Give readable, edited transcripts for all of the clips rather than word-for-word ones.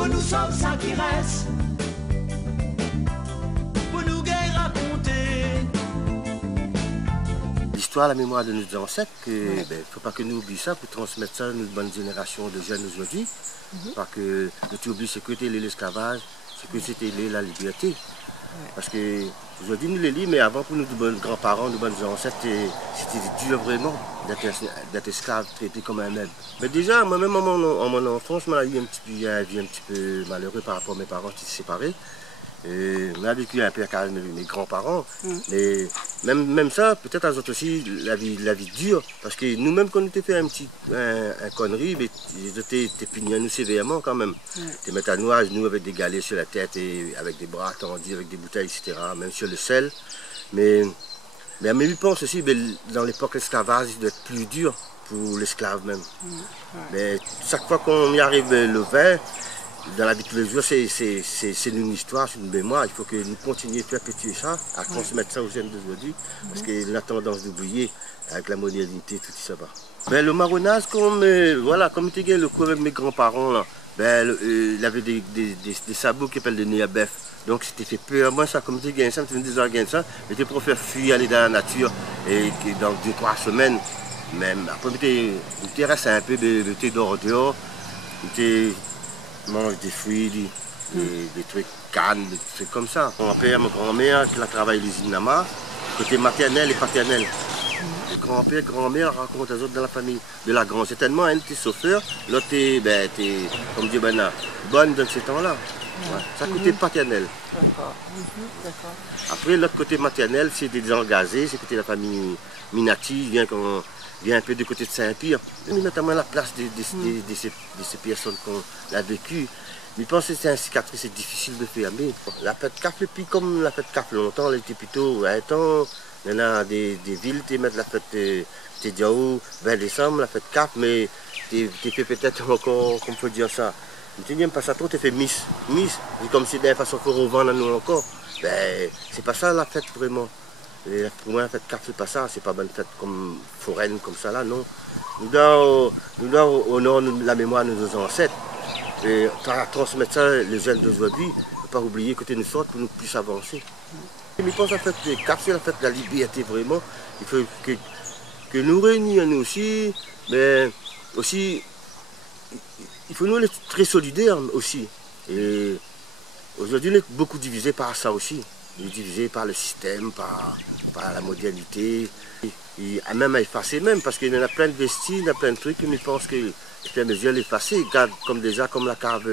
faut nous sommes ça qui reste. Pour nous guère raconter. L'histoire, la mémoire de nos ancêtres, il ne faut pas que nous oublions ça pour transmettre ça à une bonne génération de jeunes aujourd'hui. Pas que tu oublies ce que c'était l'esclavage, ce que c'était la liberté. Parce que aujourd'hui nous les lisons, mais avant pour nos grands-parents, nos bonnes ancêtres, c'était dur vraiment d'être esclave, traité comme un meuble. Mais déjà, moi-même en mon enfance, j'ai eu un petit peu malheureux par rapport à mes parents qui étaient séparés. On a vécu un peu avec mes grands-parents, mais même ça, peut-être à eux autres aussi, la vie dure, parce que nous-mêmes, quand on était fait un connerie, mais ils étaient punis à nous sévèrement quand même. Ils mettaient à nous avec des galets sur la tête, et avec des bras tendus, avec des bouteilles, etc., même sur le sel. Mais je pense aussi, dans l'époque l'esclavage, il doit être plus dur pour l'esclave même. Mais chaque fois qu'on y arrive le vin, dans la vie de tous les jours, c'est une histoire, c'est une mémoire. Il faut que nous continuions à perpétuer ça, à transmettre ça aux jeunes d'aujourd'hui, parce qu'il a tendance d'oublier avec la modernité, tout ça. Le marronnage, comme il était le coup avec mes grands-parents, là, il avait des sabots qui appellent des nez à bœuf. Donc c'était fait peur. Moi, ça, comme tu dis, ça, tu dis ça, j'étais pour faire fuir, aller dans la nature, et dans 2-3 semaines, même. Après, j'étais resté un peu, j'étais dehors, j'étais mange des fruits, des trucs cannes, des trucs comme ça. Mon père, ma grand-mère, qui a travaillé à l'usine Nama, côté maternel et paternel. Le grand-père, grand-mère racontent aux autres dans la famille de la grande. Certainement, un était chauffeur, l'autre était, comme Dieu bonne dans ces temps-là. Ça côté paternel. D'accord. Après, l'autre côté maternel, c'est des engagés, c'est côté de la famille Minati, vient un peu du côté de Saint-Pierre, mais notamment la place de ces personnes qu'on a vécues. Mais je pense que c'est un cicatrice, c'est difficile de fermer. La fête CAF, puis comme la fête CAF longtemps, elle était plutôt un temps, il y en a des villes qui mettent la fête Diao, 20 décembre, la fête CAF, mais tu fais peut-être encore, comme on peut dire ça, tu n'aimes pas ça trop, tu fais Miss, comme si d'une façon qu'on revend à nous encore. C'est pas ça la fête vraiment. Et pour moi, la fête CAF, c'est pas ça, c'est pas une fête comme foraine, comme ça là, non. Nous devons honorer la mémoire de nos ancêtres. Et transmettre ça les jeunes d'aujourd'hui, ne pas oublier que nous sortent pour nous plus avancer. Je pense que la fête CAF, c'est la fête de la liberté vraiment. Il faut que nous réunissions nous aussi, mais aussi, il faut nous être très solidaires aussi. Et aujourd'hui, on est beaucoup divisés par ça aussi. On est divisé par le système, par la modernité, et même à effacer même, parce qu'il y en a plein de vestiges, il y a plein de trucs, mais je pense que c'est à mesure d'effacer, comme la cave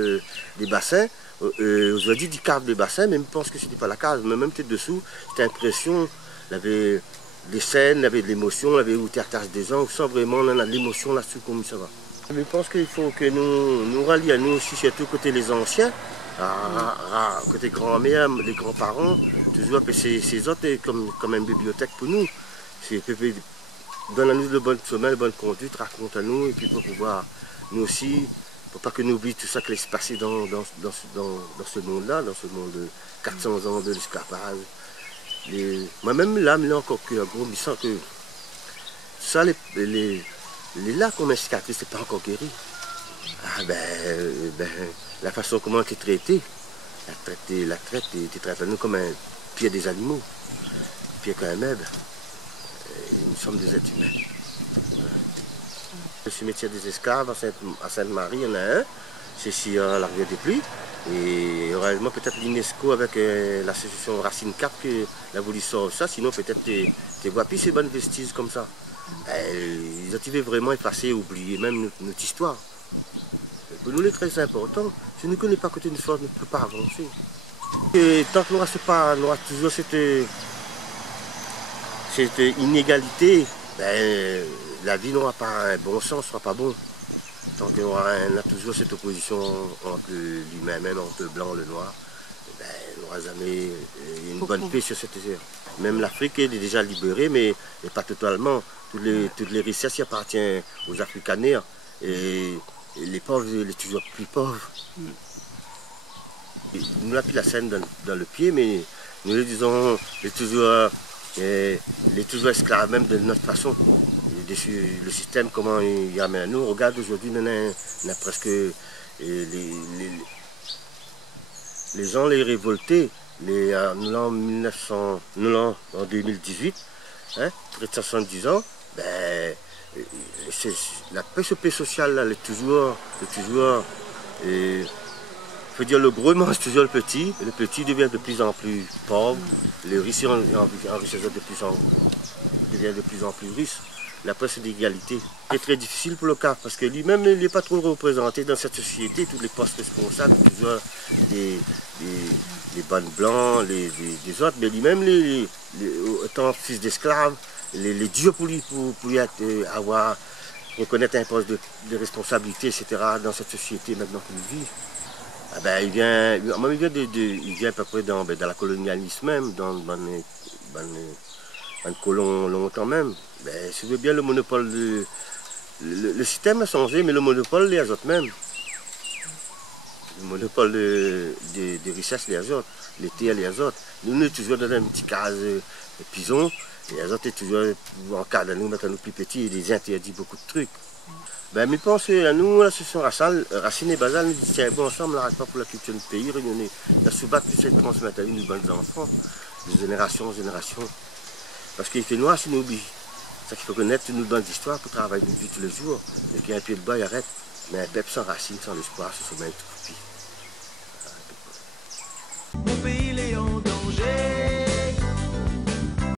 des bassins. Aujourd'hui, dit cave des bassins, mais je pense que ce n'était pas la cave, mais même peut-être dessous, c'était l'impression, il y avait des scènes, il y avait de l'émotion, il y avait où tu attaches des gens, on sent vraiment on a de l'émotion là-dessus, comme ça va. Je pense qu'il faut que nous rallions à nous aussi, surtout côté les anciens, côté grand-mère, les grands-parents, toujours, ces autres comme une bibliothèque pour nous. Donne à nous le bon chemin, la bonne conduite, raconte à nous, et puis pour pouvoir, nous aussi, pour pas que nous oublions tout ça qui s'est passé dans ce monde-là, dans ce monde de 400 ans de l'esclavage. Moi-même, là, mais là encore que, gros, je sens que ça, les là comme un cicatrice, c'est pas encore guéri. La façon comment tu es traité, la traite, tu traites nous comme un pire des animaux, pire qu'un meuble. Nous sommes des êtres humains. Le cimetière des esclaves à Sainte-Marie, il y en a un, c'est sur la rivière des Pluies. Et heureusement, peut-être l'UNESCO avec l'association Racine Cap qui a voulu sortir ça, sinon peut-être tu vois plus ces bonnes vestiges comme ça. Ils ont vraiment effacé, oublié même notre histoire. Pour nous, c'est très important. Si nous ne connaissons pas côté de l'histoire, on ne peut pas avancer. Et tant que nous n'aurons toujours cette inégalité, la vie n'aura pas un bon sens, ne sera pas bon. Tant qu'on aura toujours cette opposition entre l'humain, même entre le blanc et le noir, on n'aura jamais une bonne paix sur cette terre. Même l'Afrique est déjà libérée, mais pas totalement. Toutes les richesses appartiennent aux Afrikaners. Et les pauvres, ils sont toujours plus pauvres. Nous avons pris la scène dans le pied, mais nous les disons, les toujours esclaves même de notre façon. Le système, comment il amène à nous. Regarde, aujourd'hui, on a presque les gens les révoltés, en 2018, hein, près de 70 ans, ben, la paix sociale là, elle est toujours, faut dire le gros mange toujours le petit devient de plus en plus pauvre, les riches enrichissent devient de plus en plus riches. La presse d'égalité est très difficile pour le CAF parce que lui-même il n'est pas trop représenté dans cette société, tous les postes responsables, toujours des bandes blancs, des autres, mais lui-même, étant fils d'esclave, les durs pour lui, reconnaître un poste de responsabilité, etc., dans cette société maintenant qu'il vit. Ah ben, il vient à peu près dans la colonialisme même, dans le colon longtemps même. Ben, si vous voulez bien, le monopole, le système a changé, mais le monopole, les autres même. Le monopole des richesses, les autres, les terres, les autres. Nous, on est toujours dans un petit case pison, et les autres sont toujours en cas de nous, mettre nous plus petits, et les interdits beaucoup de trucs. Ben, mais pensez à nous, l'association Racine et Basal, nous disons, tiens, bon, ensemble, on n'arrête pas pour la culture du pays, réunir, la sous-battre, c'est de transmettre à nous, bonnes enfants, de génération en génération. Parce qu'il fait noir, c'est nous oublié. C'est ça qu'il faut connaître, nous bonnes histoires pour travailler notre vie tous les jours. Et qu'il y a un pied de bas, il arrête. Mais un peuple sans racine, sans espoir, c'est sommet tout.